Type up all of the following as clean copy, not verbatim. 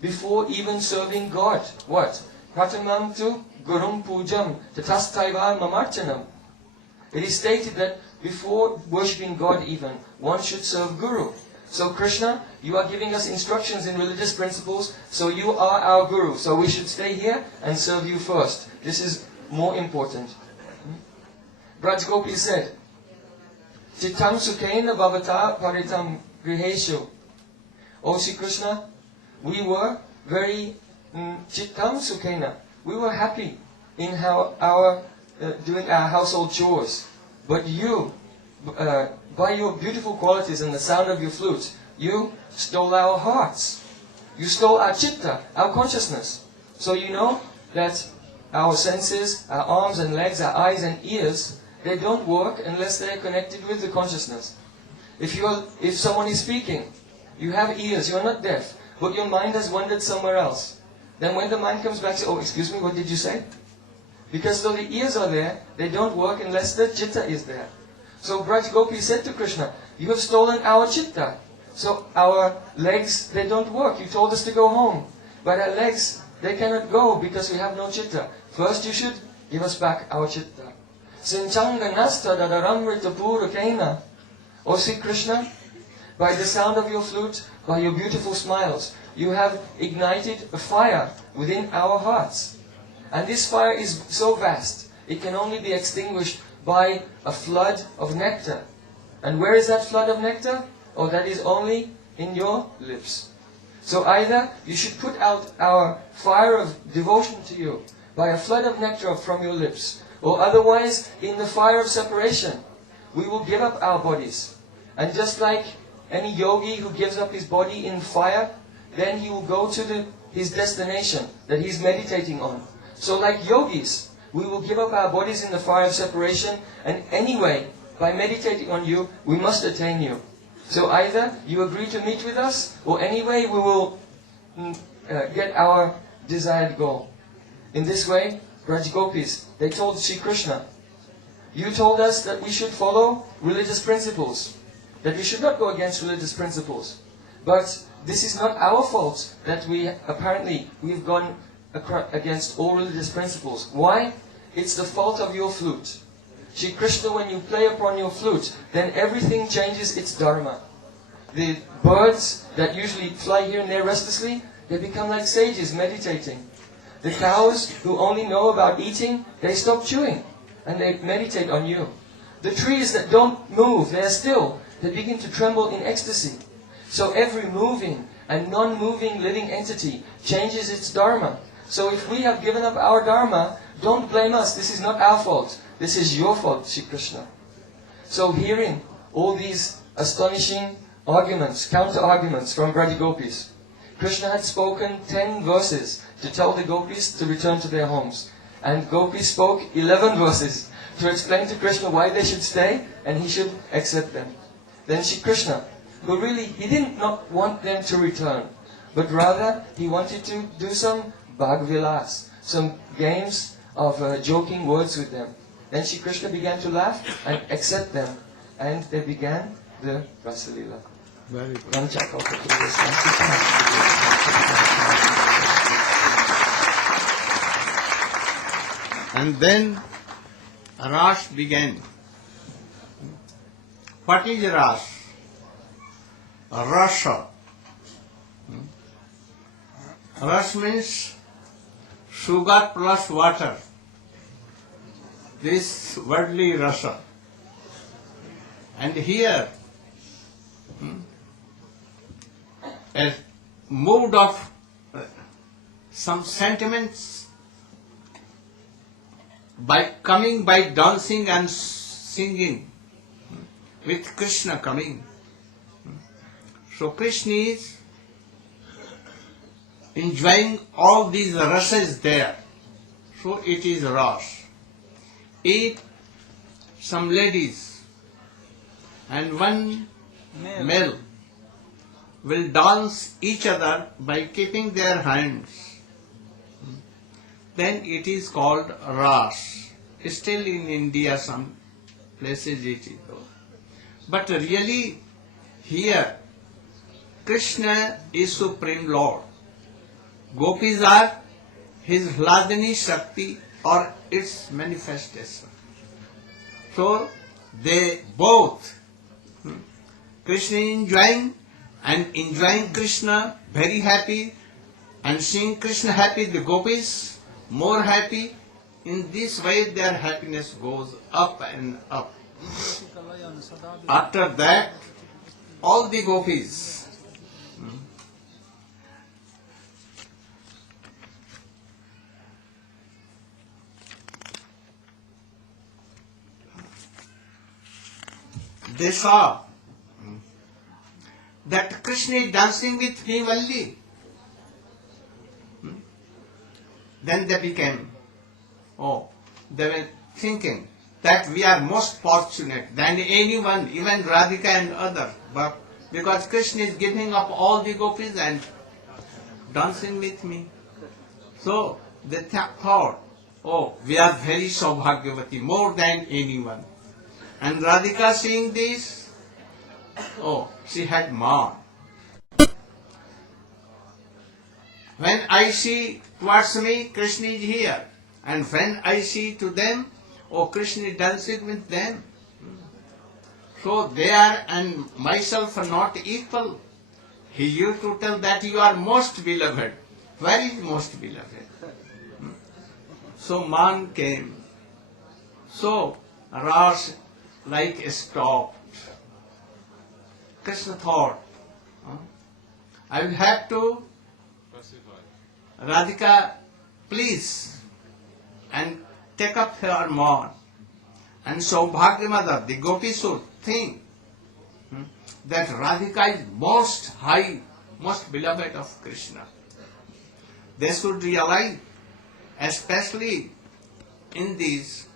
before even serving God. What? Pratamam tu gurum pujam tatastaiva mamarchanam. It is stated that before worshipping God even, one should serve Guru. So Krishna, you are giving us instructions in religious principles, so you are our Guru. So we should stay here and serve you first. This is more important. Braj Gopi said, Chittam sukhena bhavata paritam griheshu. O Sri Krishna, we were very chittam sukhena. We were happy in how our doing our household chores. But you, by your beautiful qualities and the sound of your flute, you stole our hearts. You stole our chitta, our consciousness. So you know that our senses, our arms and legs, our eyes and ears, they don't work unless they are connected with the consciousness. If someone is speaking, you have ears, you are not deaf, but your mind has wandered somewhere else. Then when the mind comes back, say, oh, excuse me, what did you say? Because though the ears are there, they don't work unless the chitta is there. So Braj Gopi said to Krishna, you have stolen our chitta. So our legs, they don't work. You told us to go home. But our legs, they cannot go because we have no chitta. First you should give us back our chitta. Sinchanga nasta dadaramrita purakena. O Sri Krishna, by the sound of your flute, by your beautiful smiles, you have ignited a fire within our hearts. And this fire is so vast, it can only be extinguished by a flood of nectar. And where is that flood of nectar? Oh, that is only in your lips. So either you should put out our fire of devotion to you by a flood of nectar from your lips, or otherwise in the fire of separation, we will give up our bodies. And just like any yogi who gives up his body in fire, then he will go to his destination that he's meditating on. So like yogis, we will give up our bodies in the fire of separation, and anyway, by meditating on you, we must attain you. So either you agree to meet with us, or anyway we will get our desired goal. In this way, Braj Gopis, they told Sri Krishna, you told us that we should follow religious principles, that we should not go against religious principles. But this is not our fault that we've gone against all religious principles. Why? It's the fault of your flute. Shri Krishna, when you play upon your flute, then everything changes its dharma. The birds that usually fly here and there restlessly, they become like sages meditating. The cows who only know about eating, they stop chewing and they meditate on you. The trees that don't move, they are still, they begin to tremble in ecstasy. So every moving and non-moving living entity changes its dharma. So if we have given up our dharma, don't blame us. This is not our fault. This is your fault, Sri Krishna. So hearing all these astonishing arguments, counter-arguments from Braj Gopis, Krishna had spoken 10 verses to tell the Gopis to return to their homes. And Gopis spoke 11 verses to explain to Krishna why they should stay and he should accept them. Then Sri Krishna, who really, he did not want them to return, but rather he wanted to do some bhagvilas, some games of joking words with them. Then Sri Krishna began to laugh and accept them, and they began the Rasalila. Very good. And then Ras began. What is Ras? Rasa. Ras means sugar plus water. This worldly rasa. And here, a mood of some sentiments by dancing and singing with Krishna coming. So Krishna is enjoying all these rasas there. So it is ras. If some ladies and one male will dance each other by keeping their hands, then it is called ras. Still in India some places it is. But really here Krishna is Supreme Lord. Gopis are his Hladini Shakti or its manifestation. So they both, Krishna enjoying and enjoying Krishna, very happy, and seeing Krishna happy, the gopis more happy. In this way their happiness goes up and up. After that, all the gopis they saw that Krishna is dancing with him only. Then they became, they were thinking that we are most fortunate than anyone, even Radhika and others. But because Krishna is giving up all the gopis and dancing with me. So they thought, we are very Saubhagyavati, more than anyone. And Radhika seeing this, she had mourned. When I see towards me, Krishna is here. And when I see to them, Krishna dances with them. So they are and myself are not equal. He used to tell that you are most beloved. Where is most beloved? So man came. So Ras like stopped. Krishna thought, I will have to, Radhika, please, and take up her mourn. And so Bhagavata, the gopi should think that Radhika is most high, most beloved of Krishna. They should realize, especially in this,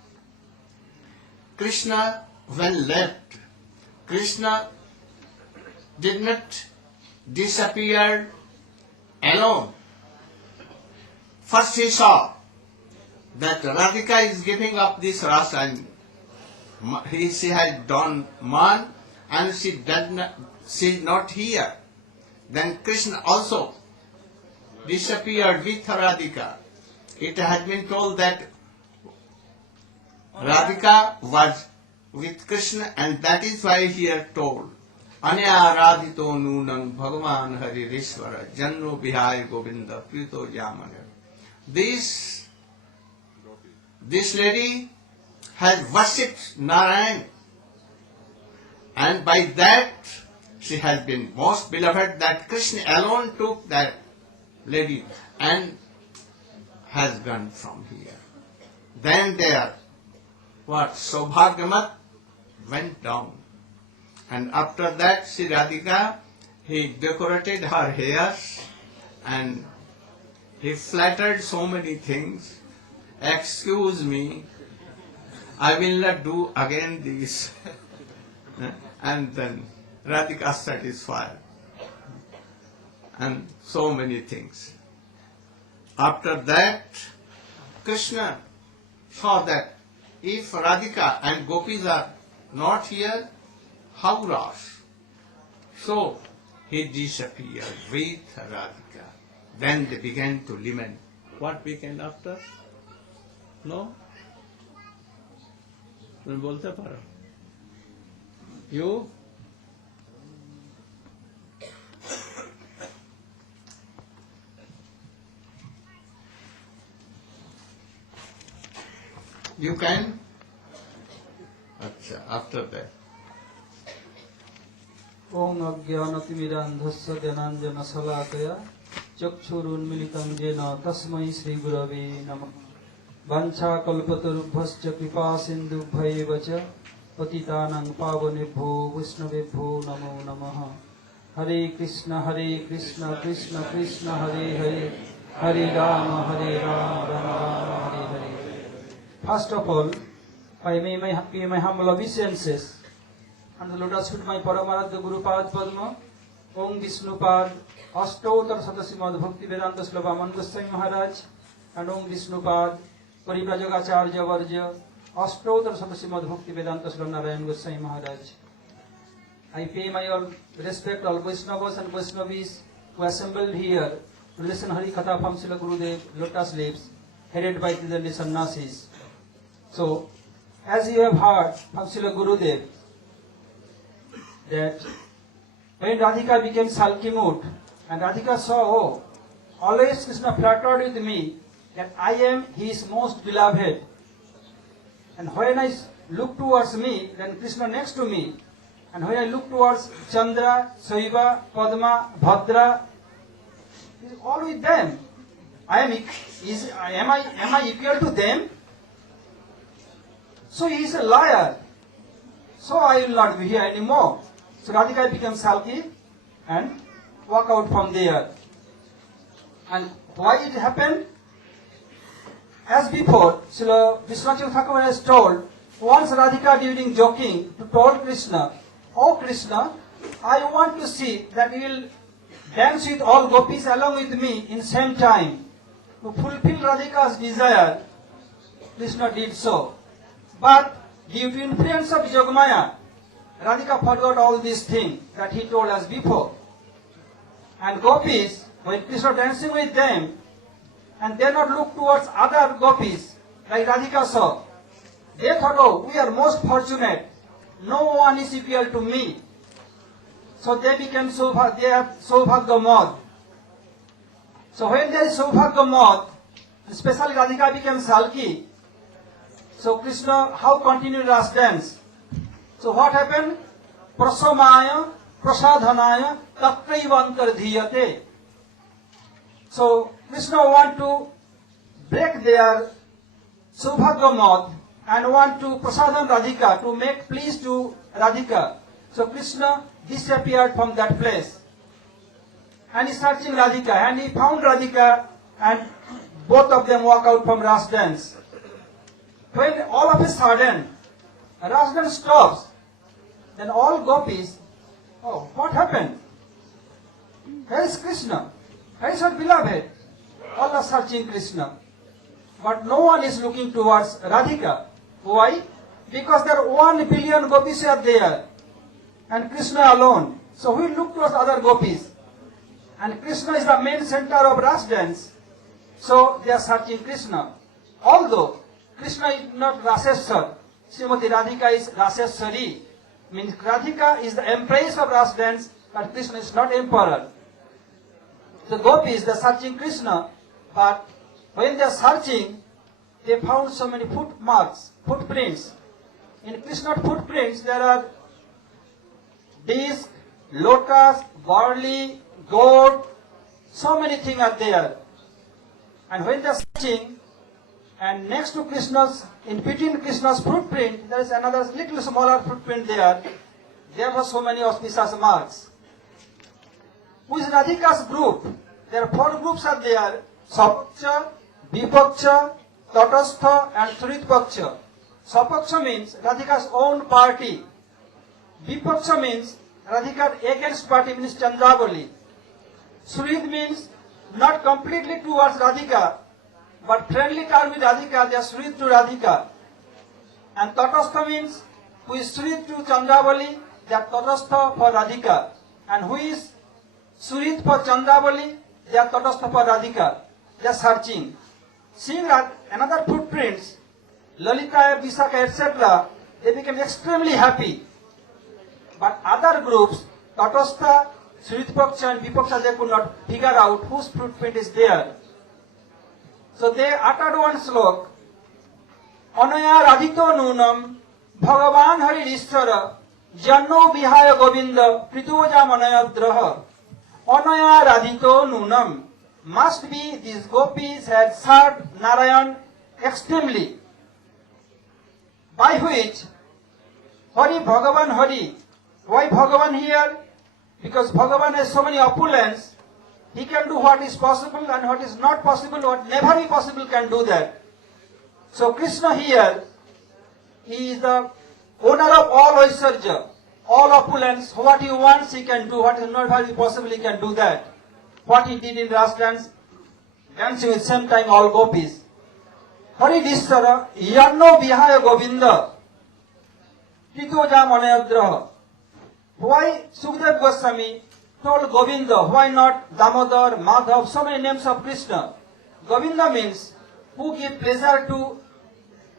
Krishna when left, Krishna did not disappear alone. First he saw that Radhika is giving up this rasa and she had done man and she is not here. Then Krishna also disappeared with Radhika. It had been told that Radhika was with Krishna, and that is why here told, Anya radhito nunang bhagavan hari rishvara janno vihaya govinda prito yamana. This lady has worshipped Narayana, and by that she has been most beloved, that Krishna alone took that lady and has gone from here. Then there, Saubhagyamat went down. And after that, Sri Radhika, he decorated her hairs and he flattered so many things. Excuse me, I will not do again this. And then Radhika satisfied. And so many things. After that, Krishna saw that if Radhika and gopis are not here, how Ras? So he disappeared with Radhika. Then they began to lament. What began after? No? बोलते पारो? You? You can? After that. Om Ajnanatimirandhasya Dhyananjana Salakaya Chakshurunmilitam Jena Tasmai Sri Gurave Namah Vancha Kalpatarubhasya Kripa Sindhu Bhaivacha Patitanang Pavanebho Vishnavebho Namo Namaha Hare Krishna Krishna Krishna Hare Hare Hare Rama Rama Rama Hare Hare. First of all, I pay my humble obeisances and the lotus feet my Paramaradha Guru Pad Padma, Om Vishnu Pad, Ashtotar Satasimad Bhakti Vedanta Slava Goswami Maharaj, and Om Vishnu Pad, Parivrajagacharya Varja, Ashtotar Satasimad Bhakti Vedanta Slava Narayana Goswami Maharaj. I pay my all respect all Vaishnavas and Vaishnavis who assembled here to listen Hari Katha from Srila Gurudev, lotus lips, headed by the sannyasis. So, as you have heard from Srila Gurudev, that when Radhika became sulky mood, and Radhika saw, oh, always Krishna flattered with me, that I am his most beloved. And when I look towards me, then Krishna next to me. And when I look towards Chandra, Saiva, Padma, Bhadra, he is all with them. Am I equal to them? So he is a liar. So I will not be here anymore. So Radhika became sulky and walk out from there. And why it happened? As before, Srila Vishwanath Thakur has told, once Radhika during joking told Krishna, "Oh Krishna, I want to see that you will dance with all gopis along with me in same time." To fulfill Radhika's desire, Krishna did so. But due to influence of Yogamaya, Radhika forgot all these things that he told us before. And gopis, when Krishna dancing with them, and they not look towards other gopis, like Radhika saw, they thought, oh, we are most fortunate. No one is equal to me. So they became they have Saubhagya Mod. So when there is Saubhagya Mod, especially Radhika became sulky, so Krishna, how continued Ras dance? So what happened? Prasomaya, prasadhanaya, tatraivankar dhiyate. So Krishna want to break their Saubhagya Mod and want to prasadhan Radhika, to make please to Radhika. So Krishna disappeared from that place. And he searching Radhika, and he found Radhika, and both of them walk out from Ras dance. When all of a sudden Ras dance stops, then all gopis, oh, what happened? Where is Krishna? Where is our beloved? All are searching Krishna. But no one is looking towards Radhika. Why? Because there are 1 billion gopis are there, and Krishna alone. So we look towards other gopis. And Krishna is the main center of Ras dance. So they are searching Krishna. Although Krishna is not Raseshwar, Srimati Radhika is Raseshwari. Means Radhika is the empress of Ras dance, but Krishna is not emperor. The gopis, they are searching Krishna, but when they are searching, they found so many footprints. In Krishna's footprints, there are disc, lotus, barley, gourd, so many things are there. And when they are searching, and next to Krishna's, in between Krishna's footprint, there is another little smaller footprint there. There were so many auspicious marks. Who is Radhika's group? There are 4 groups are there: Sapaksha, Vipaksha, Tatastha, and Suritpaksha. Sapaksha means Radhika's own party. Vipaksha means Radhika's against party, means Chandravali. Surit means not completely towards Radhika, but friendly term with Radhika, they are Surit to Radhika. And Tatastha means who is Surit to Chandravali, they are Tatastha for Radhika. And who is Surit for Chandravali, they are Tatastha for Radhika. They are searching. Seeing another footprints, Lalita, Visakha, etc., they became extremely happy. But other groups, Tatastha, Suritpaksha and Vipaksha, they could not figure out whose footprint is there. So they uttered one slok, Anaya Radhito Nunam, Bhagavan Hari Ishvara, Janno Vihaya Govinda, Prituja Manayadraha. Anaya Radhito Nunam. Must be these gopis had served Narayana extremely, by which Hari Bhagavan Hari. Why Bhagavan here? Because Bhagavan has so many opulence, he can do what is possible, and what is not possible, what never be possible, can do that. So Krishna here, he is the owner of all Aishwarya, all opulence. What he wants he can do, what is not very possible he can do that. What he did in Ras dance, dancing at the same time all gopis. Hari Dishara, Yanno Vihaya Govinda, Titoja Manayadraha. Why Sukadeva Goswami told Govinda, why not Damodar, Madhav, so many names of Krishna. Govinda means who give pleasure to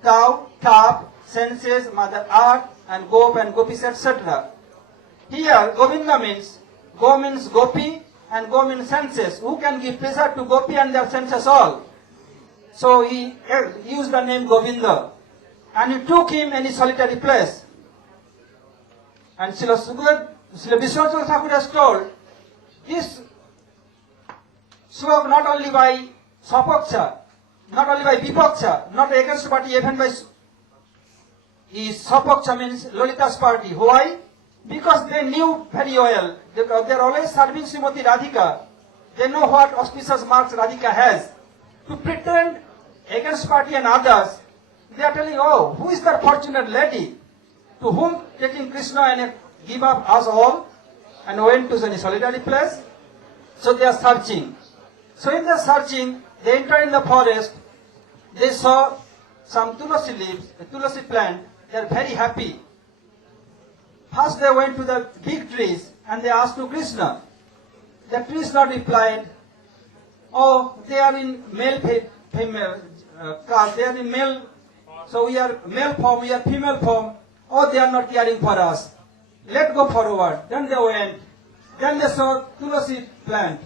cow, calf, senses, mother earth, and gop and gopis, etc. Here, Govinda means, go means gopi, and go means senses. Who can give pleasure to gopi and their senses all? So he used the name Govinda. And he took him in a solitary place. And Srila Vishwanath Thakur has told, this slok not only by Sapaksha, not only by Vipaksha, not against party, even by Sapaksha means Lolita's party. Why? Because they knew very well, they are always serving Srimati Radhika. They know what auspicious marks Radhika has. To pretend against party and others, they are telling, oh, who is that fortunate lady to whom taking Krishna and give up us all and went to any solitary place? So they are searching. So in the searching, they entered in the forest. They saw some tulasi leaves, a tulasi plant. They are very happy. First they went to the big trees and they asked to Krishna. The trees not replied, oh, they are in male, female, they are in male, so we are male form, we are female form. Oh, they are not caring for us. Let's go forward. Then they went. Then they saw tulasi plant.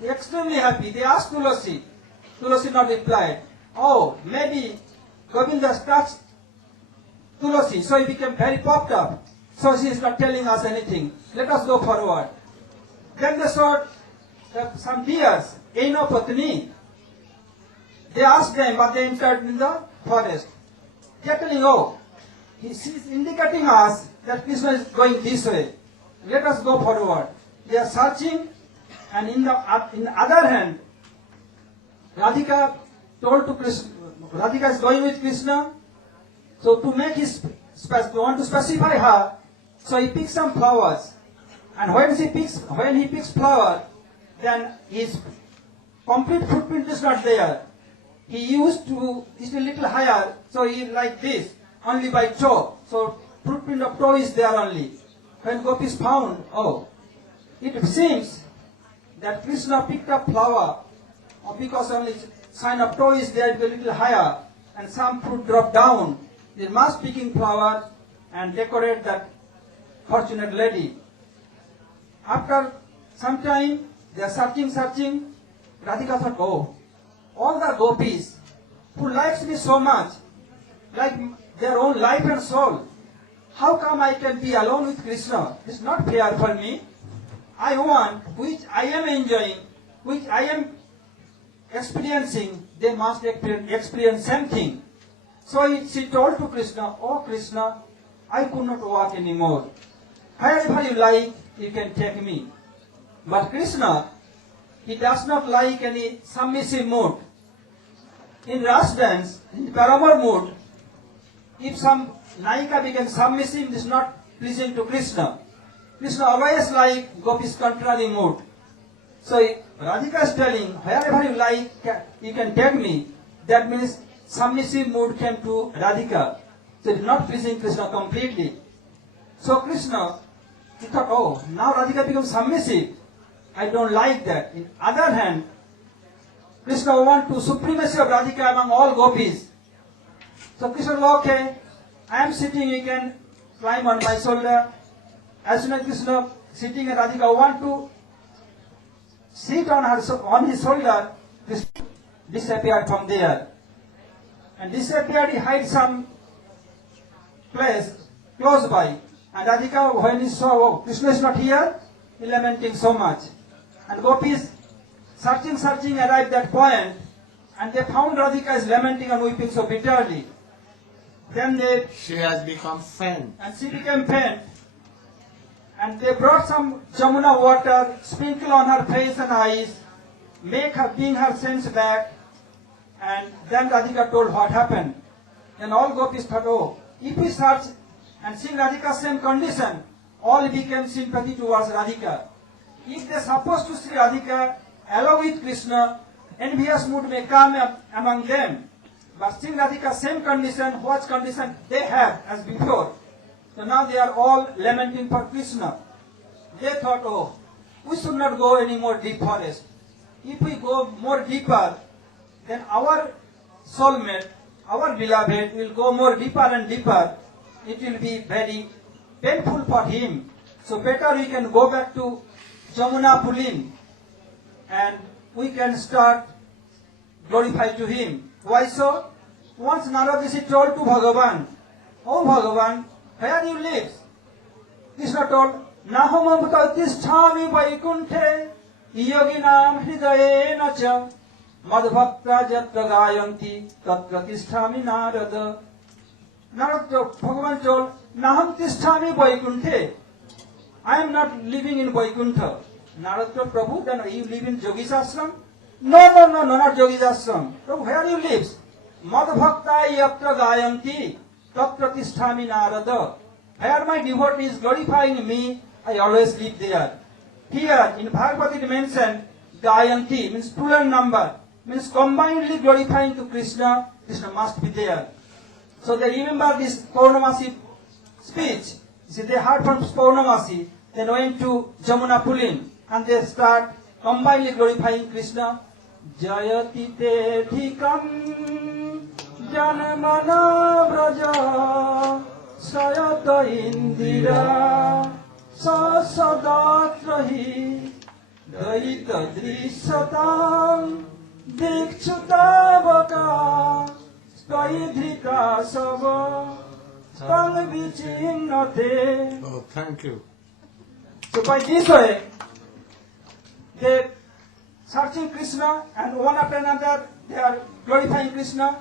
They are extremely happy. They asked Tulasi. Tulasi not replied. Oh, maybe Govinda touched Tulasi, so he became very popped up. So she is not telling us anything. Let us go forward. Then they saw some deers, Aino Patni. They asked them, but they entered in the forest. They are telling, oh, she is indicating us that Krishna is going this way. Let us go forward. They are searching, and in the other hand, Radhika told to Krishna, Radhika is going with Krishna. So to make his, want to specify her, so he picks some flowers. And when he picks flower, then his complete footprint is not there. He used to, it's a little higher, so he like this, only by toe. So footprint of toe is there only. When gopis found, oh, it seems that Krishna picked up flower, because only sign of toe is there, it's a little higher, and some fruit dropped down. They must picking flower and decorate that fortunate lady. After some time, they are searching. Radhika thought, oh, all the gopis who likes me so much, like their own life and soul, how come I can be alone with Krishna? It's not fair for me. I want, which I am enjoying, which I am experiencing, they must experience same thing. So she told to Krishna, oh Krishna, I could not walk anymore. Wherever you like, you can take me. But Krishna, he does not like any submissive mood. In Ras dance, in Paramar mood, if some Naika becomes submissive, it is not pleasing to Krishna. Krishna always like Gopi's contrary mood. So Radhika is telling, wherever you like, you can take me. That means submissive mood came to Radhika. So it is not pleasing Krishna completely. So Krishna, he thought, oh, now Radhika becomes submissive. I don't like that. In other hand, Krishna wants to supremacy of Radhika among all gopis. So Krishna said, okay, I am sitting, you can climb on my shoulder. As soon as Krishna sitting and Radhika want to sit on his shoulder, Krishna disappeared from there. And disappeared, he hid some place close by. And Radhika, when he saw, oh, Krishna is not here, he lamenting so much. And gopis searching, arrived at point, and they found Radhika is lamenting and weeping so bitterly. Then she has become faint. And she became faint. And they brought some Jamuna water, sprinkle on her face and eyes, bring her sense back. And then Radhika told what happened. Then all gopis thought, oh, if we search and see Radhika's same condition, all became sympathy towards Radhika. If they supposed to see Radhika along with Krishna, envious mood may come among them. But seeing Radhika's same condition, what condition they have as before. So now they are all lamenting for Krishna. They thought, oh, we should not go any more deep forest. If we go more deeper, then our soulmate, our beloved will go more deeper and deeper. It will be very painful for him. So better we can go back to Jamuna Pulin and we can start glorify to him. Why so? Once Narayana told to Bhagavan, "Oh Bhagavan, where you live?" Krishna told, "Naham pratisthami vaikunthe yoginam hridayena cha madhbhakta jatra gayanti tat pratisthami narada." Bhagavan told, "Naham tisthami vaikunthe." I am not living in Vaikuntha. Narada told, "Prabhu, then you live in Yogi's ashram?" No, not Yogi's ashram. Prabhu, where you live? Madhbhakta yatra gayanti tat pratisthami narada. Where my devotee is glorifying me, I always live there. Here in Bhagavad it mentioned gayanti means plural number, means combinedly glorifying to Krishna. Krishna must be there. So they remember this Purnamasi speech. See, they heard from Purnamasi, then went to Jamuna Pulin, and they start combinedly glorifying Krishna. Jayati te dhikam janmana braja sayata indira sasadatrahi daita drisyatam dikchutavaka skaidhrika sava stang vichinnate. Oh, thank you. So by this way, they searching Krishna and one after another they are glorifying Krishna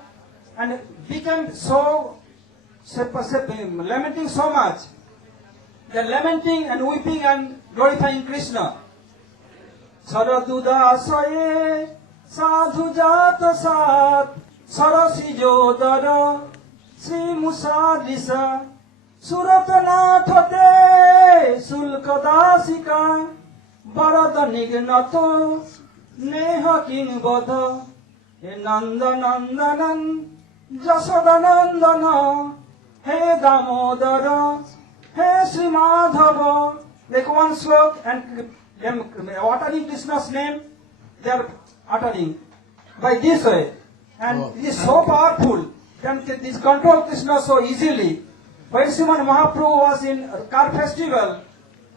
and became so lamenting so much. They are lamenting and weeping and glorifying Krishna. Saraduda saye sadhu jata sat sarasi jodara Sri Musadisa Suratana Thate Sulkadasika Barada Nignato Neha King Bodha He Nanda Nandanan Jasoda Nandana He Damodara He Sri Madhava. Like one slok and uttering Krishna's name, they are uttering by this way. And it is so powerful. Can this control Krishna so easily. When Sriman Mahaprabhu was in car festival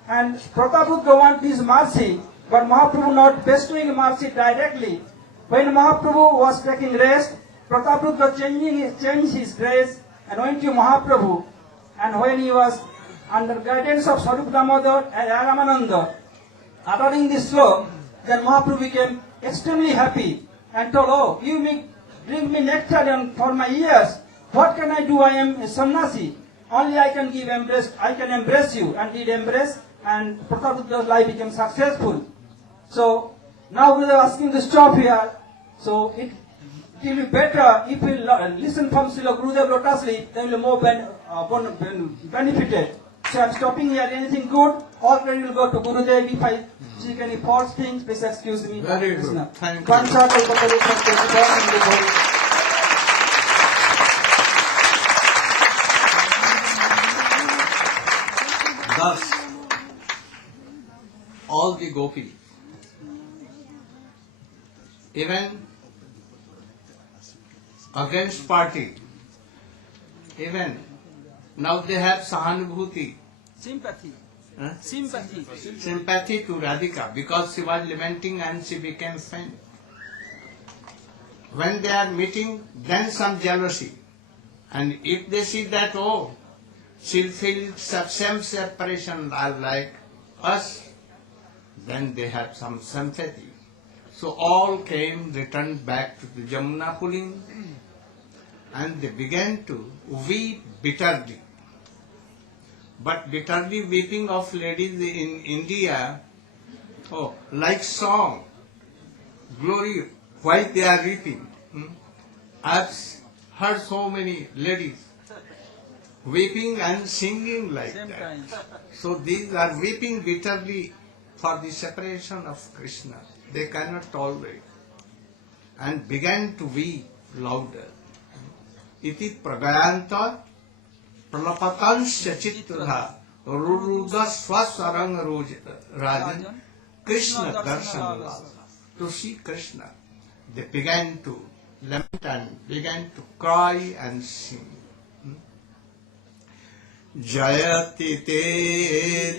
and Prataprudra wanted his mercy, but Mahaprabhu not bestowing mercy directly. When Mahaprabhu was taking rest, Prataprudra changed his dress and went to Mahaprabhu. And when he was under guidance of Swarup Damodar and Ramananda, uttering this sloka, then Mahaprabhu became extremely happy and told, "Oh, you bring me nectar for my ears. What can I do? I am a sannyasi. Only I can give embrace. I can embrace you." And did embrace, and Prataputra's life became successful. So now we are asking to stop here. So it will be better if we listen from Srila Gurudeva Lotus Leaf. Then we will more benefited. So I am stopping here. Anything good? Already will go to Gurudeva. If I see any false things, please excuse me. Very good. Thank you. Thus, all the gopis, even against party, even now they have sahanubhuti, Sympathy. huh? Sympathy. sympathy to Radhika because she was lamenting and she became faint. When they are meeting, then some jealousy. And if they see that, oh, she'll feel same separation like us, then they have some sympathy. So all returned back to the Jamuna Pulin, and they began to weep bitterly. But bitterly weeping of ladies in India, oh, like song, glory, why they are weeping. I've heard so many ladies weeping and singing like that. So these are weeping bitterly for the separation of Krishna. They cannot tolerate and began to weep louder. Iti pragayanta pralapatansya chitraha ruruda swasarang rajan Krishna darshan lasa. To see Krishna, they began to lament and began to cry and sing. Jayati te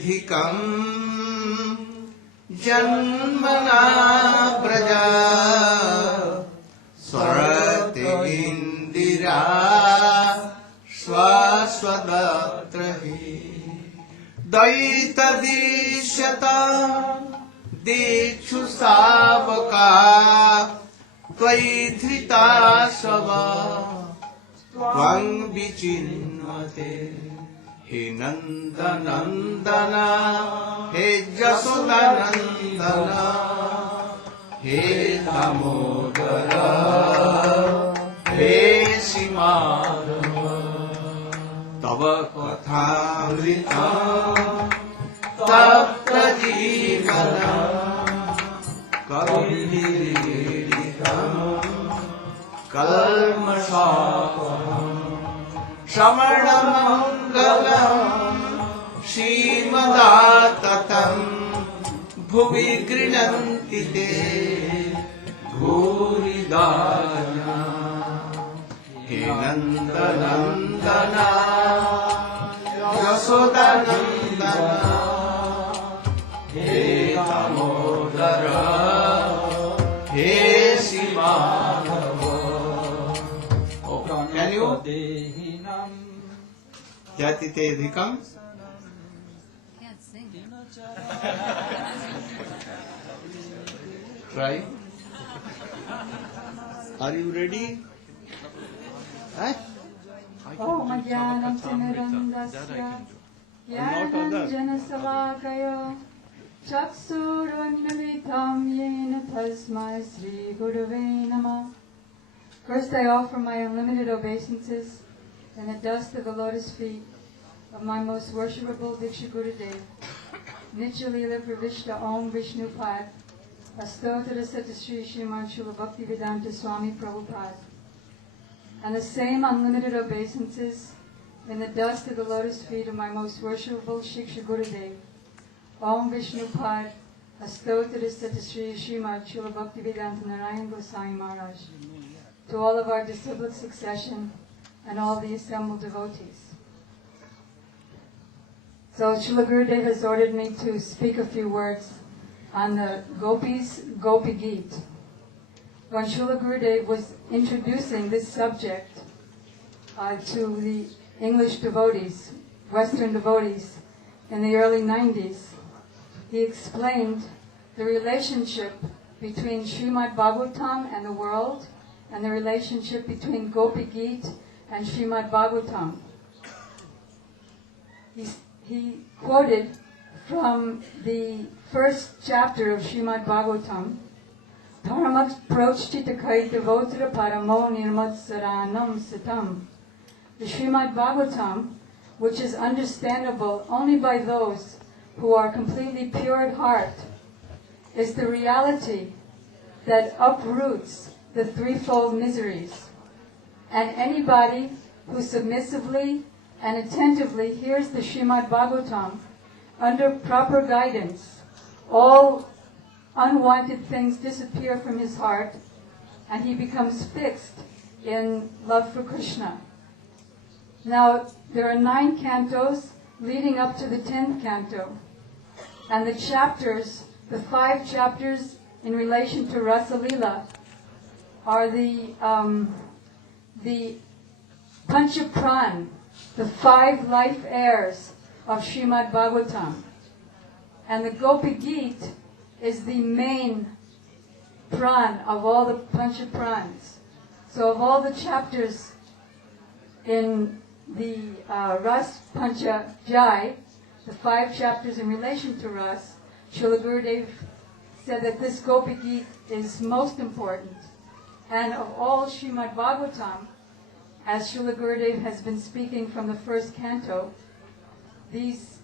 dhikam janmana braja swarati indira swaswadatrahi daita dishyata dikshu savaka tvai dhrita sava tvang vichinvate. He Nanda Nandana, He Jasoda Nandana, He Damodara, He Simadhava, Tava Kathamrita, Tapta Jivana, Kavilirikam, Kalmasapaham, Shramanam Shrimadattatam Bhuvi Grinanti Te Ghuridaya He Nanda Nandana Yasoda Nandana He Damodara He Simadhava. Can you? Jati te dhikam. Can't sing. Try. Are you ready? Om Jnanam Timirandasya Jnananjana Salakaya Chaksurunmilitam Yena Tasmai Sri Gurave Namah. First I offer my unlimited obeisances and the dust of the lotus feet of my most worshipable Diksha Gurudeva, Nitya Pravishta Om Vishnu Pad, Astotara Satasri Srimad Srila Bhakti Vedanta Swami Prabhupada, and the same unlimited obeisances in the dust of the lotus feet of my most worshipable Shiksha Gurudeva, Om Vishnu Pad, Astotara Satasri Srimad Srila Bhakti Vedanta Narayana Goswami Maharaj, to all of our disciplic succession and all the assembled devotees. So Srila Gurudev has ordered me to speak a few words on the Gopis Gopi Geet. When Srila Gurudev was introducing this subject to the English devotees, Western devotees, in the early 90s, he explained the relationship between Srimad Bhagavatam and the world, and the relationship between Gopi Geet and Srimad Bhagavatam. He quoted from the first chapter of Srimad Bhagavatam, Dharma prochchitakai devotra paramo nirmatsaranam sitam. The Srimad Bhagavatam, which is understandable only by those who are completely pure at heart, is the reality that uproots the threefold miseries. And anybody who submissively and attentively hears the Srimad Bhagavatam under proper guidance, all unwanted things disappear from his heart and he becomes fixed in love for Krishna. Now, there are 9 cantos leading up to the 10th canto. And the chapters, the 5 chapters in relation to Rasa Lila, are the Panchapran, the 5 life heirs of Srimad Bhagavatam. And the Gopi Geet is the main pran of all the Panchaprans. So of all the chapters in the Ras Pancha Jai, the 5 chapters in relation to Ras, Srila Gurudev said that this Gopi Geet is most important. And of all Srimad Bhagavatam, as Srila Gurudev has been speaking from the first canto, these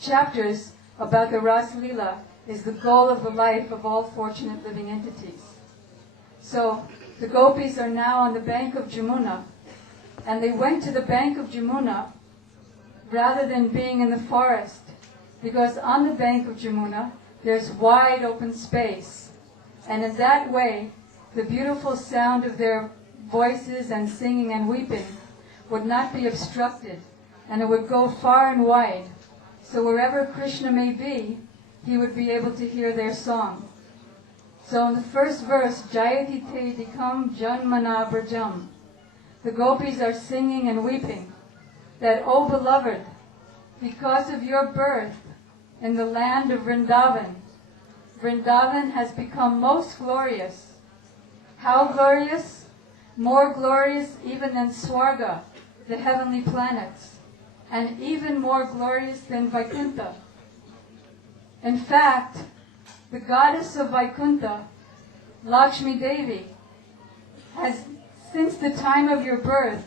chapters about the Ras Lila is the goal of the life of all fortunate living entities. So the gopis are now on the bank of Jamuna, and they went to the bank of Jamuna rather than being in the forest, because on the bank of Jamuna there's wide open space. And in that way, the beautiful sound of their voices and singing and weeping would not be obstructed, and it would go far and wide. So wherever Krishna may be, he would be able to hear their song. So in the first verse, Jayati te dikam janmana brajam, the gopis are singing and weeping that, O beloved, because of your birth in the land of Vrindavan, Vrindavan has become most glorious. How glorious? More glorious even than Swarga, the heavenly planets, and even more glorious than Vaikuntha. In fact, the goddess of Vaikuntha, Lakshmi Devi, has, since the time of your birth,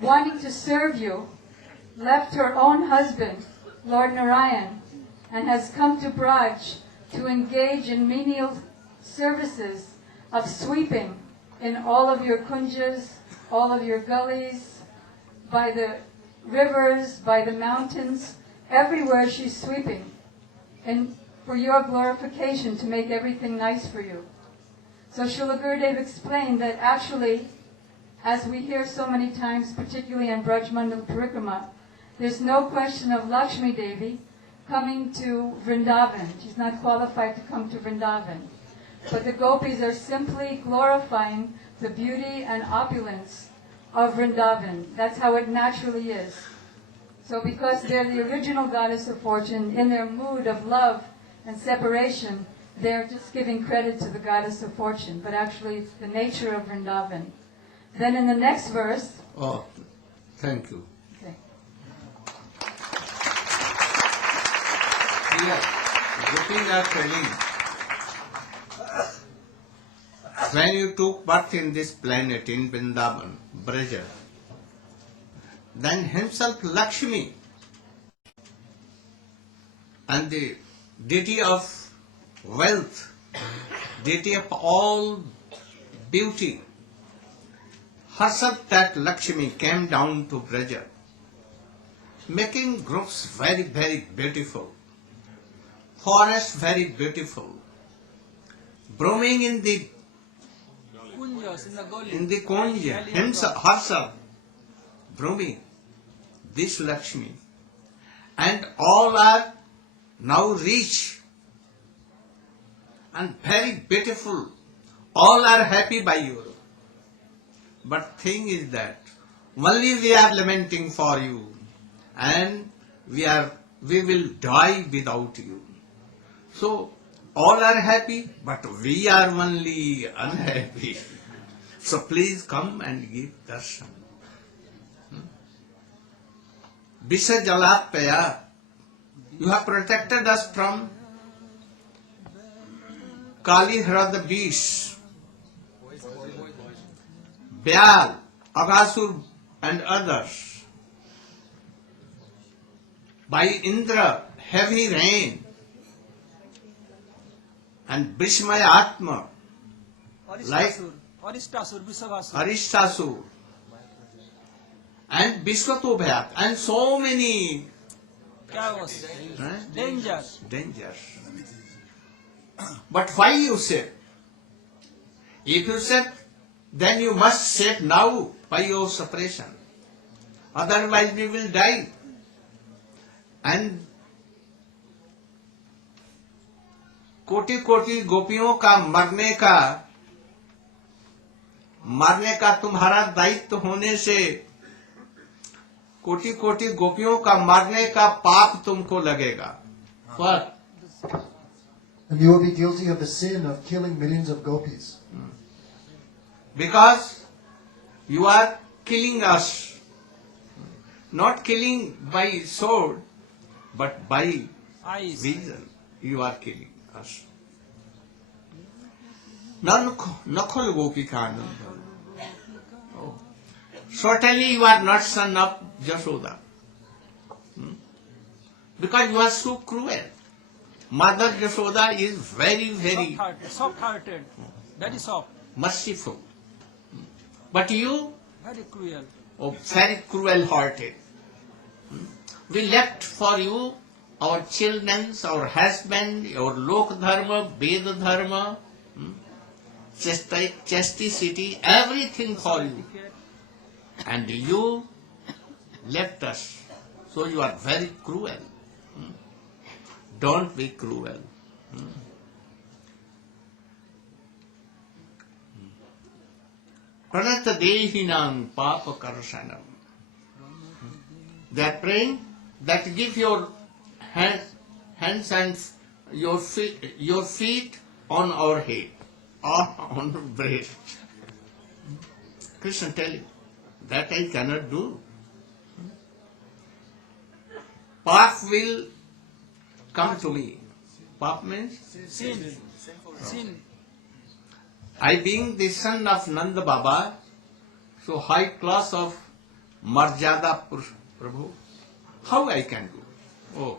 wanting to serve you, left her own husband, Lord Narayana, and has come to Braj to engage in menial services of sweeping in all of your kunjas, all of your gullies, by the rivers, by the mountains, everywhere she's sweeping, and for your glorification, to make everything nice for you. So Srila Gurudeva explained that actually, as we hear so many times, particularly in Braj Mandal Parikrama, there's no question of Lakshmi Devi coming to Vrindavan. She's not qualified to come to Vrindavan. But the gopis are simply glorifying the beauty and opulence of Vrindavan. That's how it naturally is. So because they're the original goddess of fortune, in their mood of love and separation, they're just giving credit to the goddess of fortune, but actually it's the nature of Vrindavan. Then in the next verse... Oh, thank you. Okay. Here, gopis are telling, when you took birth in this planet, in Vrindavan, Braja, then himself Lakshmi and the deity of wealth, deity of all beauty, herself that Lakshmi came down to Braja, making groups very, very beautiful, forests very beautiful, blooming in the Kunja, herself, blooming, this Lakshmi, and all are now rich and very beautiful, all are happy by you. But thing is that only we are lamenting for you, and we will die without you. So all are happy, but we are only unhappy. So please come and give darshan. Visha Jalapaya, you have protected us from Kali the beast, Byal, Aghasur and others. By Indra, heavy rain, and Bhishmaya Atma, like Aristasur, and Vishwatobhyat, and so many dangers. But why you say? If you said, then you must say now by your separation. Otherwise we will die. And कोटि कोटि गोपियों का मरने का तुम्हारा दायित्व होने से कोटि कोटि गोपियों का मरने का पाप तुमको लगेगा. What? And you will be guilty of the sin of killing millions of gopis. Because you are killing us, not killing by sword, but by vision. You are killing us. Nakhol Gopika. Certainly you are not son of Jashoda. Because you are so cruel. Mother Jashoda is very, very soft-hearted. Very soft. merciful. But you, Very cruel. oh, very cruel-hearted. We left for you our children, our husband, our lok dharma, Veda dharma, chasticity, everything for you. And you left us. So you are very cruel. Don't be cruel. Pranata dehinam papa karsanam. They are praying that give your hands and your feet on our head or on the breast. Krishna telling that I cannot do. Path will come to me. Path means Sin. I being the son of Nanda Baba, so high class of Marjada Prabhu, how I can do? Oh,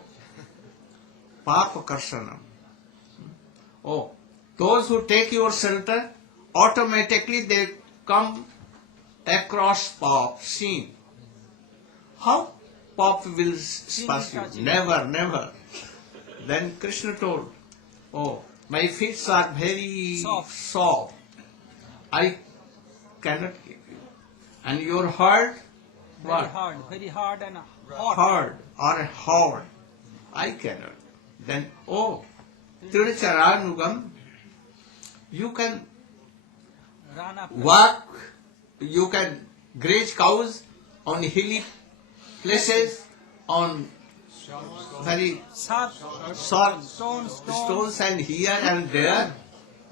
Papa Karsanam. Oh, those who take your shelter, automatically they come across Pop, sin. How Pop will pass you? Never, never. Then Krishna told, oh, my feet are very soft. I cannot keep you. And your heart, what? Very hard and hot. Hard or hard. I cannot. Then, oh, Tirucharanugam, you can walk, you can graze cows on hilly places, on very soft stones and here and there,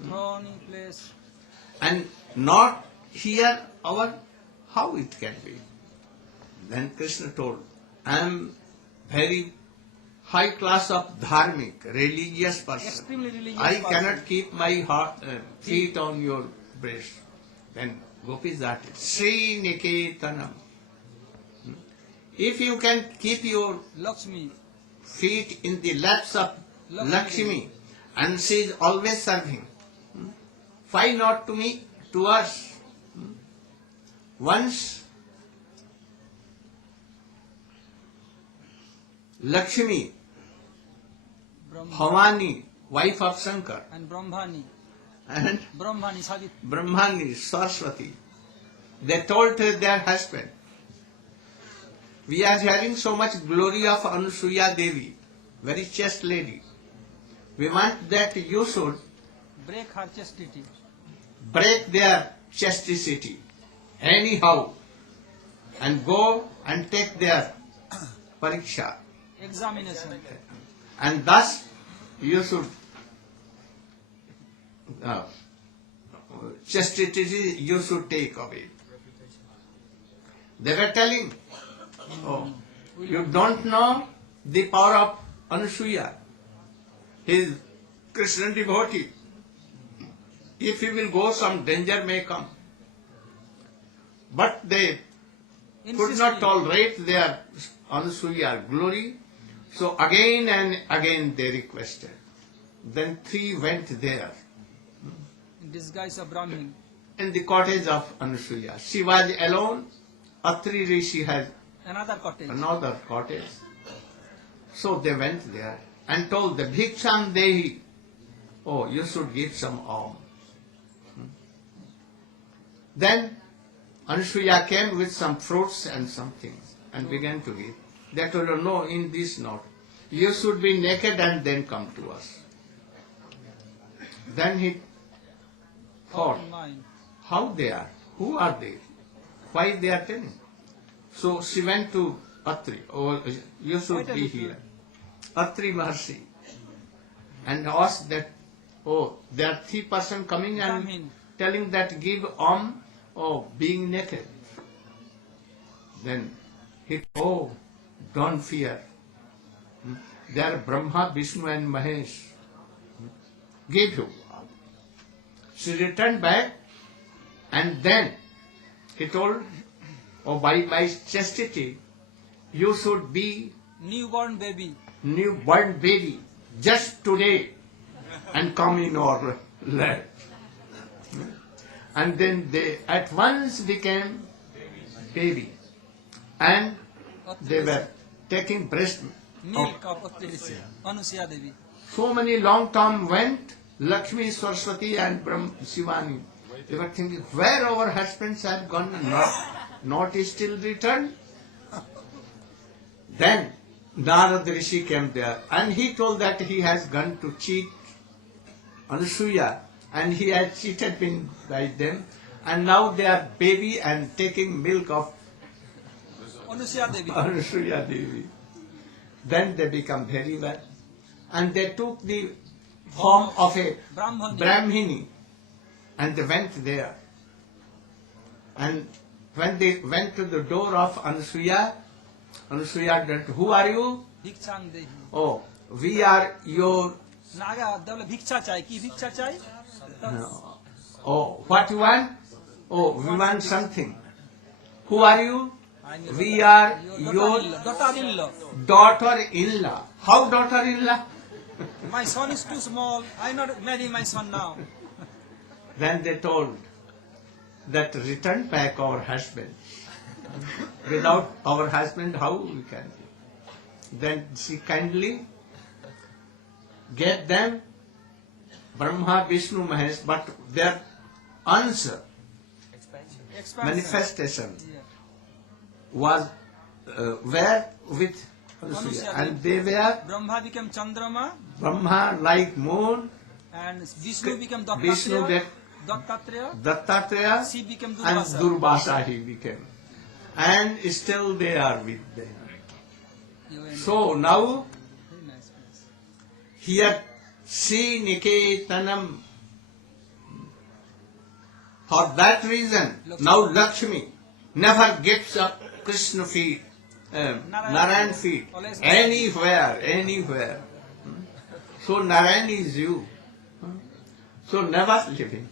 Thorny place. and not here our, how it can be? Then Krishna told, I am very high class of dharmic, religious person. Extremely religious I person. cannot keep my feet on your breast. Then Gopis started, Sri Niketanam. If you can keep your Lakshmi. feet in the laps of Lakshmi, and she is always serving, why not to me, to us? Once Lakshmi, Bhavani, wife of Shankar, And Brahmani. and Brahmani Savitri. Brahmani, Saraswati, they told their husband, we are hearing so much glory of Anusuya Devi, very chaste lady. We want that you should Break her chastity. break their chastity anyhow and go and take their pariksha. Examination. And thus you should chastity you should take away. They were telling, oh, you don't know the power of Anusuya. He is Krishna devotee. If he will go, some danger may come. But they could not tolerate their Anusuya glory. So again and again they requested. Then three went there In disguise of Brahmin. in the cottage of Anusuya. She was alone. Atri Rishi had Another cottage. another cottage. So they went there and told the Bhiksham Dehi, oh, you should give some alms. Then Anusuya came with some fruits and some things and began to give. They told her, no, in this not. You should be naked and then come to us. Then he thought, Mine. how they are, who are they, why they are telling. So she went to Atri, oh, you should be here. Atri Maharshi, and asked that, oh, there are 3 persons coming and Brahmin. telling that give alms, oh, being naked. Then he, oh, don't fear. They are Brahma, Vishnu and Mahesh. Give you. She returned back and then he told, oh, by my chastity, you should be Newborn baby. newborn baby just today and come in our land. And then they at once became baby. And they were taking breast milk of Anusuya Devi. So many long term went, Lakshmi, Saraswati and Shivani. They were thinking, where our husbands have gone, not still returned. Then Narad Rishi came there and he told that he has gone to cheat Anusuya and he has cheated by them and now they are baby and taking milk of Anusuya Devi. Then they become very well and they took the form of a Brahmini and they went there. And when they went to the door of Anusuya said, who are you? Bhikshang Dehi. Oh, we are your... Naga, bhiksha chai. Ki bhiksha chai? No. Oh, what you want? Oh, we want something. Who are you? We are your daughter-in-law. How daughter-in-law? My son is too small. I not marry my son now. Then they told that return back our husband. Without our husband, how we can? Then she kindly gave them Brahma, Vishnu, Mahesh, but their answer, manifestation, was where with Anusuya. And they were Brahma became Chandrama. Brahma like moon, and Vishnu became Vishnu Dattatreya, She became and Durvasa. Durvasa he became. And still they are with them. So now, Very nice place. here, Sri Niketanam. For that reason, now Lakshmi never gives up Krishna feet, Narayan feet, anywhere. So Narayan is you. So never living.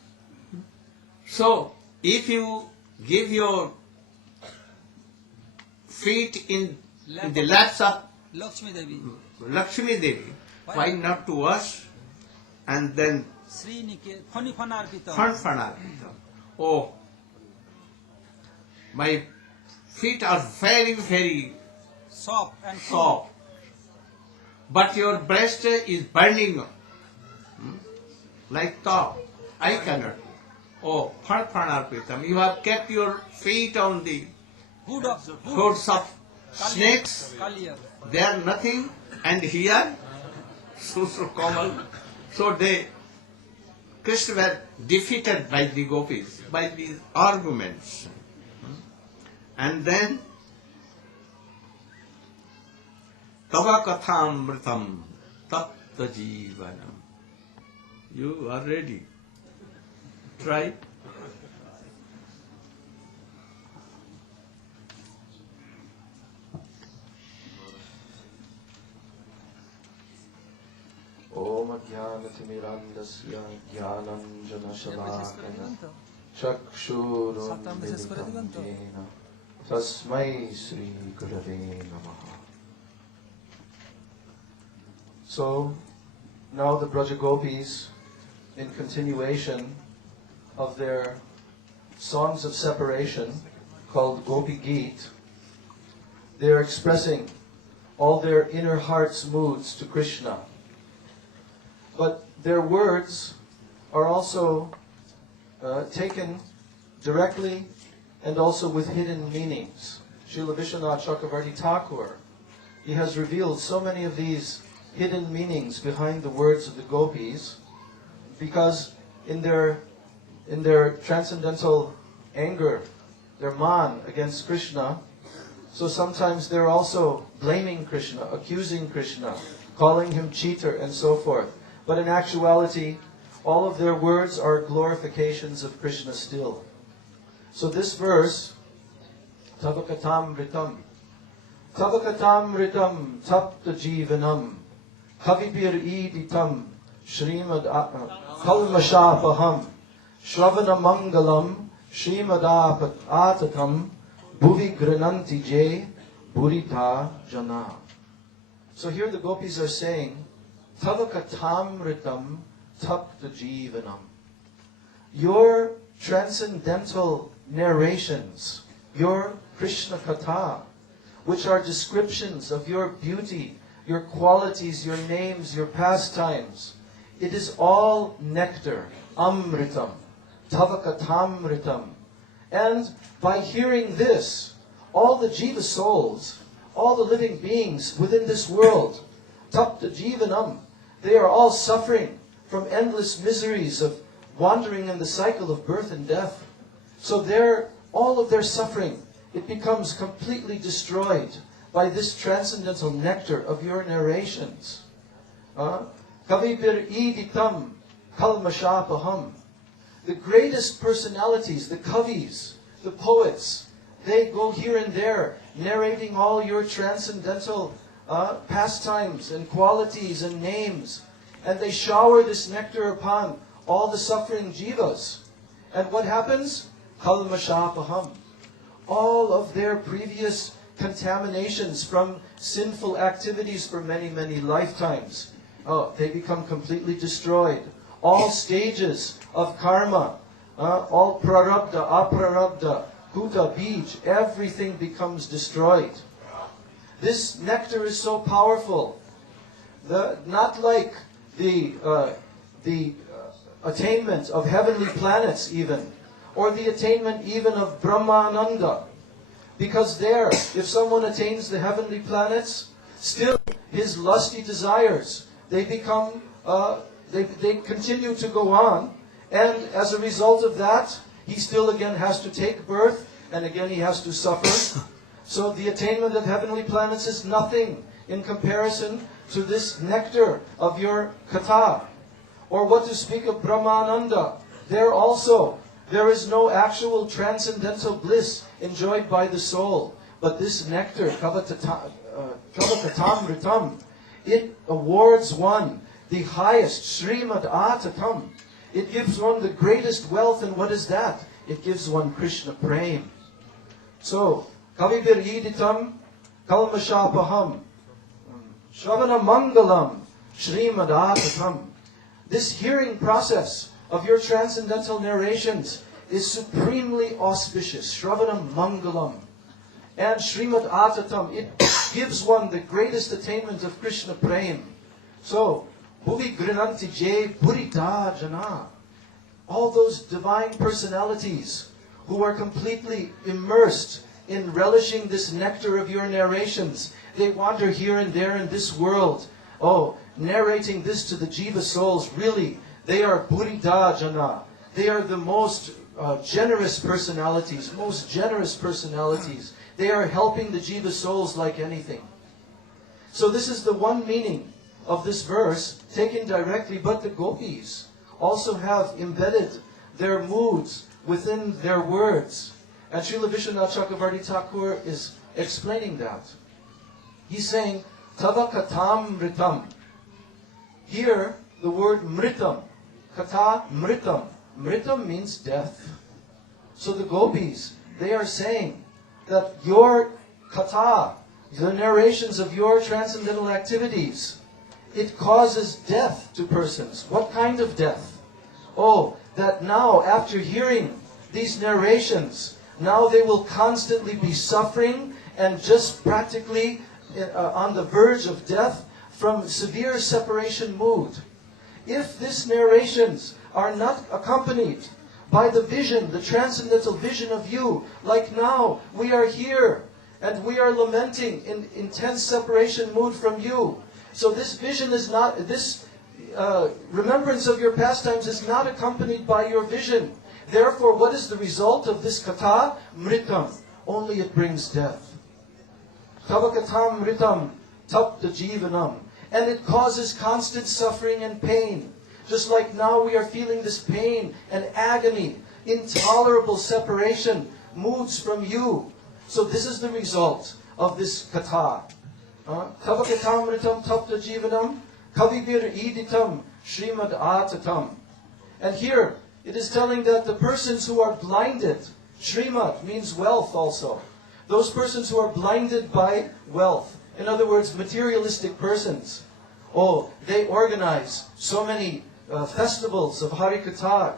So if you give your feet in the laps of Lakshmi Devi. Lakshmi Devi, why not to us? And then Sri Nike, Phani Phanarpita. Phanarpita. Oh, my feet are very, very Soft and soft. But your breast is burning like top. I cannot. Oh, Phanarpita. You have kept your feet on the hoods of snakes. Kalia. They are nothing. And here, so Kamal. So they, Krishna were defeated by the gopis, by these arguments. And then, Tava Kathamritam Tapta Jivanam. You are ready. Try. Om Jnanatimirandasya Jnananjanashalakaya Chakshurunmilitam Yena Tasmai Sri Gurave Namaha. So, now the Braja Gopis, in continuation of their songs of separation called Gopi Geet, they are expressing all their inner heart's moods to Krishna. But their words are also taken directly and also with hidden meanings. Srila Vishwanath Chakravarti Thakur, he has revealed so many of these hidden meanings behind the words of the gopis, because in their transcendental anger, their man against Krishna, so sometimes they're also blaming Krishna, accusing Krishna, calling him cheater and so forth. But in actuality, all of their words are glorifications of Krishna still. So this verse, Tavakatam Ritam, Tavakatam Ritam Tapta Jivanam, Kavipir Iditam, Shrimad Kalmashapaham, Shravana Mangalam, Shrimad Atatam, Bhuvi Grananti Jay, Burita Jana. So here the gopis are saying, Tavakatamritam tapta jivanam. Your transcendental narrations, your Krishna Katha, which are descriptions of your beauty your qualities, your names, your pastimes. It is all nectar, amritam, tavakatamritam. And by hearing this, all the jiva souls, all the living beings within this world, tapta jivanam, they are all suffering from endless miseries of wandering in the cycle of birth and death. So all of their suffering, it becomes completely destroyed by this transcendental nectar of your narrations. Kavibir iditam kalmashapaham. The greatest personalities, the kavis, the poets, they go here and there narrating all your transcendental pastimes and qualities and names. And they shower this nectar upon all the suffering jivas. And what happens? Kalmashapaham. All of their previous contaminations from sinful activities for many, many lifetimes, they become completely destroyed. All stages of karma, all prarabdha, aprarabdha, kuta, bij, everything becomes destroyed. This nectar is so powerful. Not like the attainment of heavenly planets even, or the attainment even of Brahmananda. Because there, if someone attains the heavenly planets, still his lusty desires, they become, they continue to go on, and as a result of that, he still again has to take birth, and again he has to suffer. So the attainment of heavenly planets is nothing in comparison to this nectar of your katha. Or what to speak of Brahmananda, there also, there is no actual transcendental bliss enjoyed by the soul. But this nectar, kavakatamritam, it awards one the highest, Srimad Atatam. It gives one the greatest wealth, and what is that? It gives one Krishna prem. So, kavibir yiditam kalmashapaham, shravana mangalam, Srimad Atatam. This hearing process of your transcendental narrations is supremely auspicious. Shravanam Mangalam. And Srimad Atatam, it gives one the greatest attainment of Krishna Prem. So, Bhuvi Grinanti Je Purita Jana. All those divine personalities who are completely immersed in relishing this nectar of your narrations, they wander here and there in this world. Oh, narrating this to the jiva souls, really, they are Purita Jana. They are the most generous personalities, They are helping the jiva souls like anything. So this is the one meaning of this verse, taken directly, but the gopis also have embedded their moods within their words. And Srila Vishwanath Chakravarti Thakur is explaining that. He's saying, Tava katam mritam. Here, the word mritam, kata mritam. Mritam means death. So the gopis, they are saying that your kata, the narrations of your transcendental activities, it causes death to persons. What kind of death? Oh, that now after hearing these narrations, now they will constantly be suffering and just practically on the verge of death from severe separation mood. If these narrations are not accompanied by the vision, the transcendental vision of you, like now we are here and we are lamenting in intense separation mood from you. So this vision is not, this remembrance of your pastimes is not accompanied by your vision. Therefore, what is the result of this kata? Mritam. Only it brings death. Tavakatam mritam tapta jivanam. And it causes constant suffering and pain. Just like now we are feeling this pain and agony, intolerable separation, moods from you. So this is the result of this kata. Tavakatam mritam tapta jivanam, kavibir iditam Srimad Atatam. And here, it is telling that the persons who are blinded, Srimad means wealth also. Those persons who are blinded by wealth, in other words, materialistic persons, oh, they organize so many festivals of Harikatha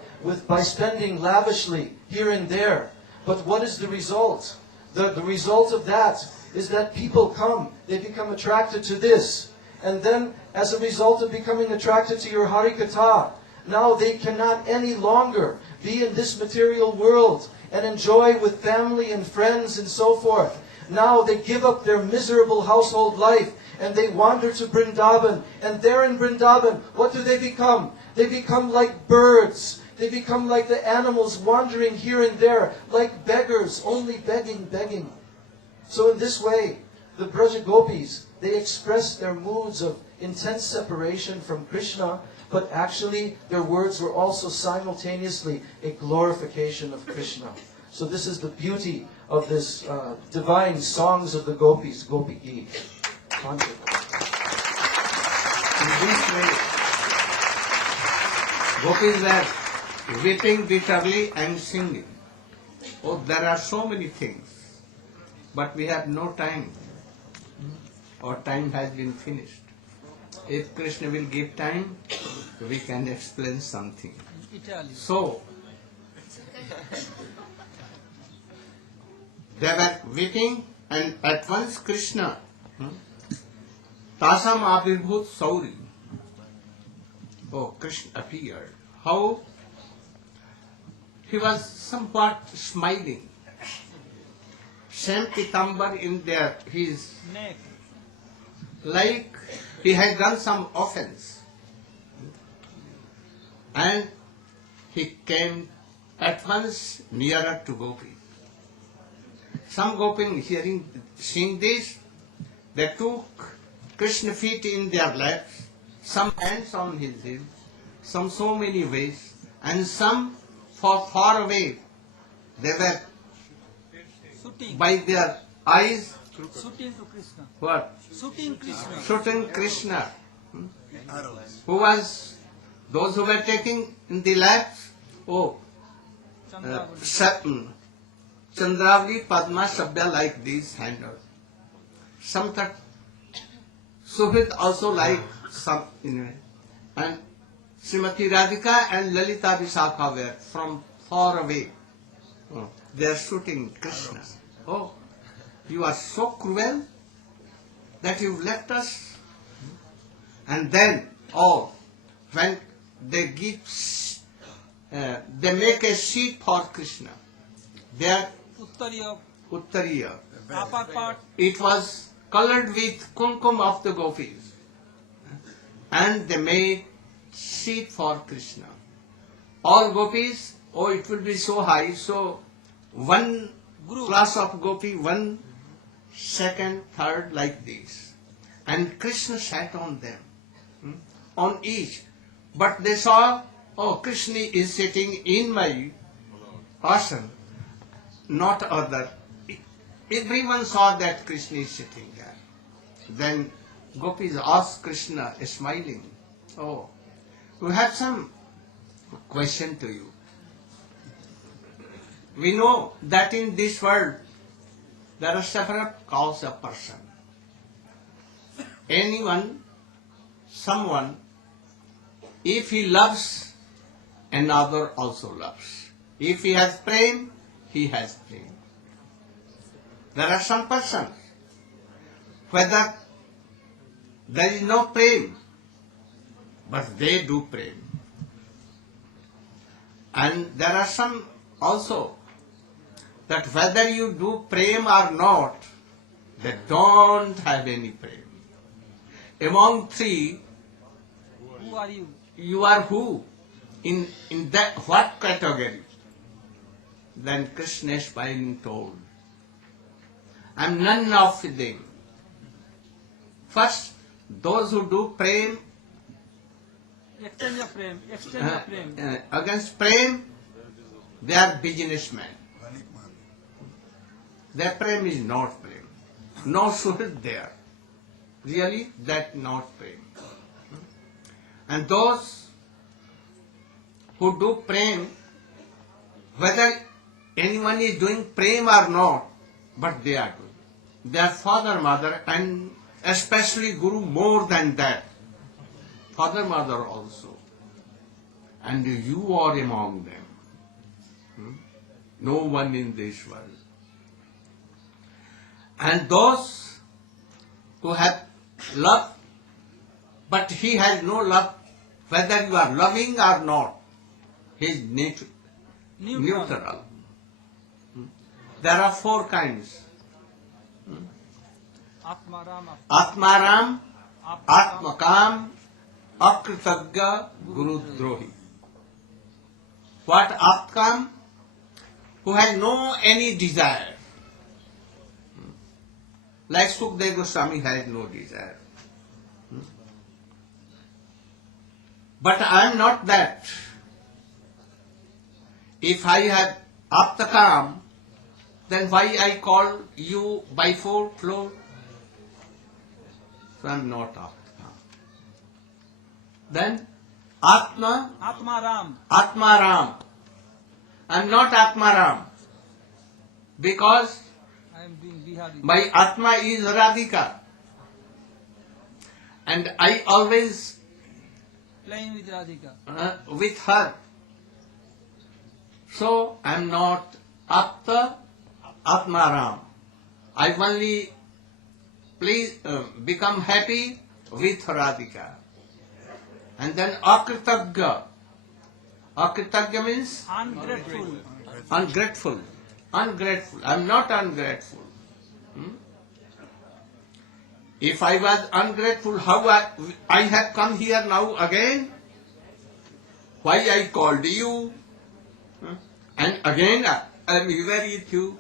by spending lavishly here and there. But what is the result? The result of that is that people come, they become attracted to this, And then, as a result of becoming attracted to your Harikatha, now they cannot any longer be in this material world and enjoy with family and friends and so forth. Now they give up their miserable household life and they wander to Vrindavan. And there in Vrindavan, what do they become? They become like birds. They become like the animals wandering here and there, like beggars, only begging, begging. So in this way, the Braja Gopis, they express their moods of intense separation from Krishna, but actually their words were also simultaneously a glorification of Krishna. So this is the beauty of this divine songs of the Gopis, Gopi Geet. In this way, Gopis were weeping bitterly and singing. Oh, there are so many things, but we have no time. Our time has been finished. If Krishna will give time, we can explain something. So, they were weeping, and at once Krishna, Tasam Abhirbhut Sauri, oh, Krishna appeared. How? He was somewhat smiling. Same pitambar in his neck, like he had done some offense. And he came at once nearer to Gopi. Some Gopis seeing this, they took Krishna feet in their laps, some hands on his hips, some so many ways, and some far away. They were by their eyes Shooting to Krishna. what? Shooting Krishna. Shooting Krishna. Who was those who were taking in the laps? Oh, Chandravali, Padma, Sabya like these handles. Some that Subhit also like some, and Srimati Radhika and Lalita Visakha were from far away. Oh, they are shooting Krishna. Oh, you are so cruel that you left us. And then, oh, when they give, they make a seat for Krishna. Their Uttariya. It was colored with kumkum of the gopis. And they made seat for Krishna. All gopis, oh, it will be so high, so one class of gopi, one, second, third, like this. And Krishna sat on them, on each. But they saw, oh, Krishna is sitting in my asana, not other. Everyone saw that Krishna is sitting there. Then gopis asked Krishna, smiling, oh, we have some question to you. We know that in this world there are several kinds of person. Anyone, someone, if he loves, another also loves. If he has prem, he has prem. There are some persons, whether there is no prem, but they do prem. And there are some also, that whether you do prem or not, they don't have any prem. Among three, Who are you? you are who? In that what category? Then Krishna smiling told, I am none of them. First, those who do prem, Exchange of prem. Exchange of prem. against prem, they are businessmen. Their prem is not prem. No surit there. Really, that not prem. And those who do prem, whether anyone is doing prem or not, but they are doing. Their father, mother, and especially Guru more than that. Father, mother also. And you are among them. No one in this world. And those who have love but he has no love, whether you are loving or not. He is neutral. There are four kinds. Atmaram, Atmakam, Akritagya, Gurudrohi. What Atmakam? Who has no any desire. Like Sukadeva Goswami has no desire. But I am not that. If I have Aptakam, then why I call you by four floor? So I am not Aptakam. Then Atma, Atmaram. I am not Atmaram. Because my Atma is Radhika. And I always Playing with Radhika. With her. So I am not Atmaram. I only become happy with Radhika. And then Akritagya. Akritagya means Ungrateful. ungrateful. Ungrateful. I am not ungrateful. If I was ungrateful, how I have come here now again? Why I called you? And again I am here with you.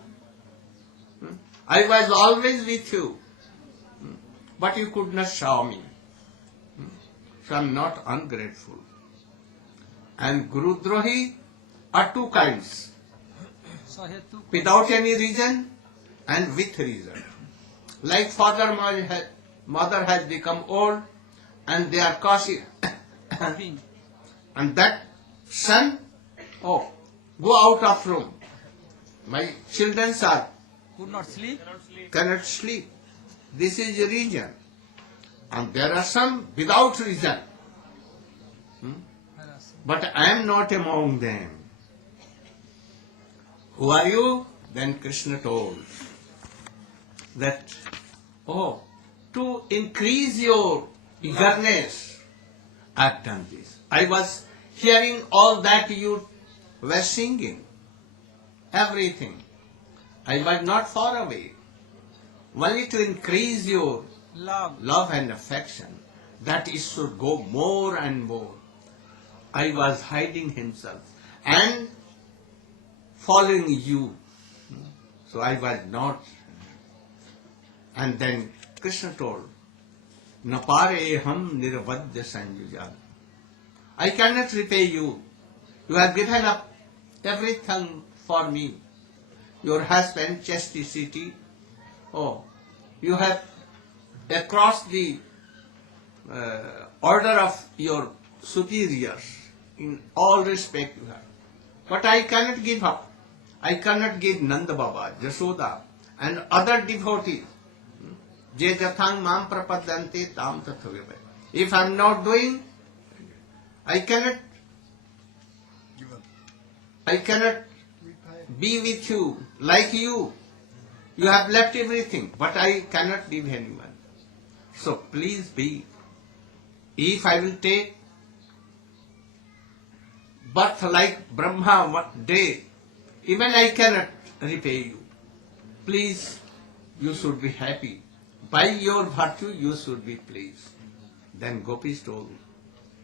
I was always with you. But you could not show me. So I am not ungrateful. And Gurudrohi are two kinds. Without any reason and with reason. Like father, mother has become old and they are cautious. And that son, go out of room. My children Could not sleep. cannot sleep. This is a reason. And there are some without reason. But I am not among them. Who are you? Then Krishna told that, to increase your eagerness, I have done this. I was hearing all that you were singing, everything. I was not far away. Only to increase your love and affection, that it should go more and more. I was hiding himself and following you. So I was not. And then Krishna told, Napare ham nirvadya sanjujal. I cannot repay you. You have given up everything for me. Your husband, chastity. You have across the order of your superiors. In all respect you have. But I cannot give up. I cannot give Nanda Baba, Jashoda, and other devotees. Je jathang mam prapadante tam tathavya. If I am not doing, I cannot be with you like you. You have left everything, but I cannot leave anyone. So please be. If I will take birth like Brahma one day, even I cannot repay you. Please, you should be happy. By your virtue, you should be pleased. Then Gopis told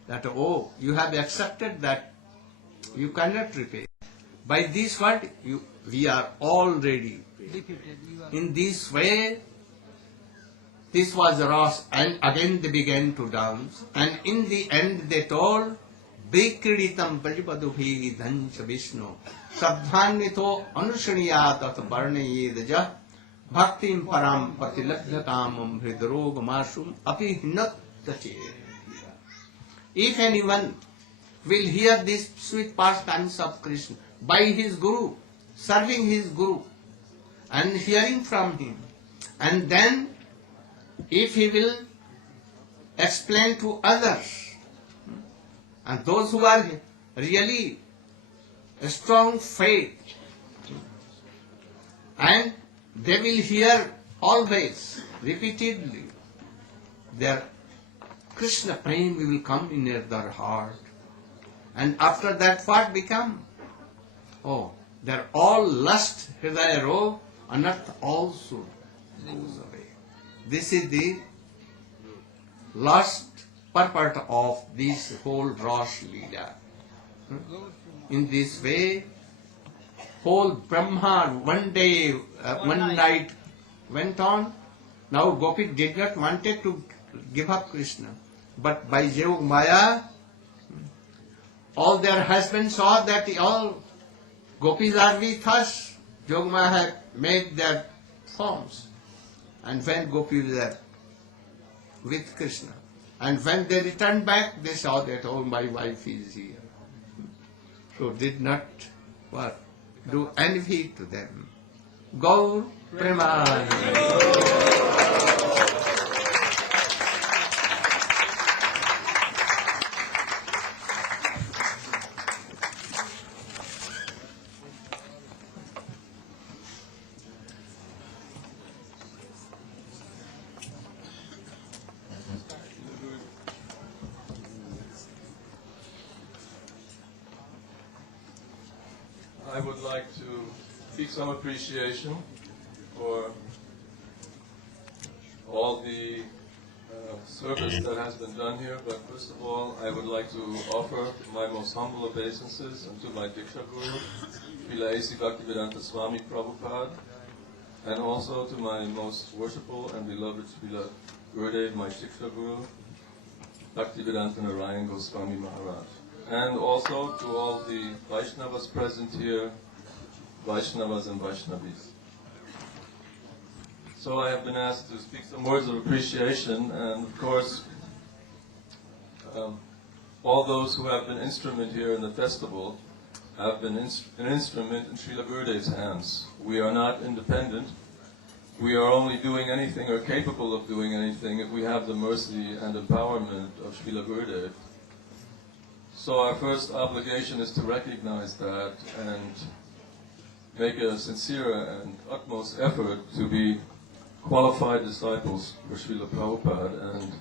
that, you have accepted that you cannot repay. By this word, we are already in this way. This was Ras, and again they began to dance. And in the end they told, Vikriditam Prajpadubhi Dhancha Vishnu Sabdhanito Anushaniyatat Varnayedaja Bhaktim Param Patilabhyakamam Hridrogamasum Api Hinatache. If anyone will hear these sweet pastimes of Krishna by his Guru, serving his Guru and hearing from him, and then if he will explain to others, and those who are really a strong faith, and they will hear always, repeatedly, their Krishna Prem will come in their heart. And after that what become? Oh, they're all lust, hridaya rog, anarth also goes away. This is the last purport of this whole Ras Leela. In this way, whole Brahma one day, one night went on. Now Gopi did not wanted to give up Krishna. But by Yog Maya, all their husbands saw that all Gopis are with us. Yog Maya had made their forms. And when Gopis were with Krishna, and when they returned back, they saw that, oh, my wife is here. So did not what? Do envy to them. Gaur Premanand. I would like to speak some appreciation for all the service that has been done here, but first of all, I would like to offer my most humble obeisances unto my Diksha Guru, Srila A.C. Bhaktivedanta Swami Prabhupada, and also to my most worshipful and beloved Srila Gurudeva, my Diksha Guru, Bhaktivedanta Narayana Goswami Maharaja. And also to all the Vaishnavas present here, Vaishnavas and Vaishnavis. So I have been asked to speak some words of appreciation, and of course, all those who have been instrument here in the festival have been an instrument in Srila Gurudev's hands. We are not independent. We are only doing anything or capable of doing anything if we have the mercy and empowerment of Srila Gurudev. So our first obligation is to recognize that and make a sincere and utmost effort to be qualified disciples for Srila Prabhupada and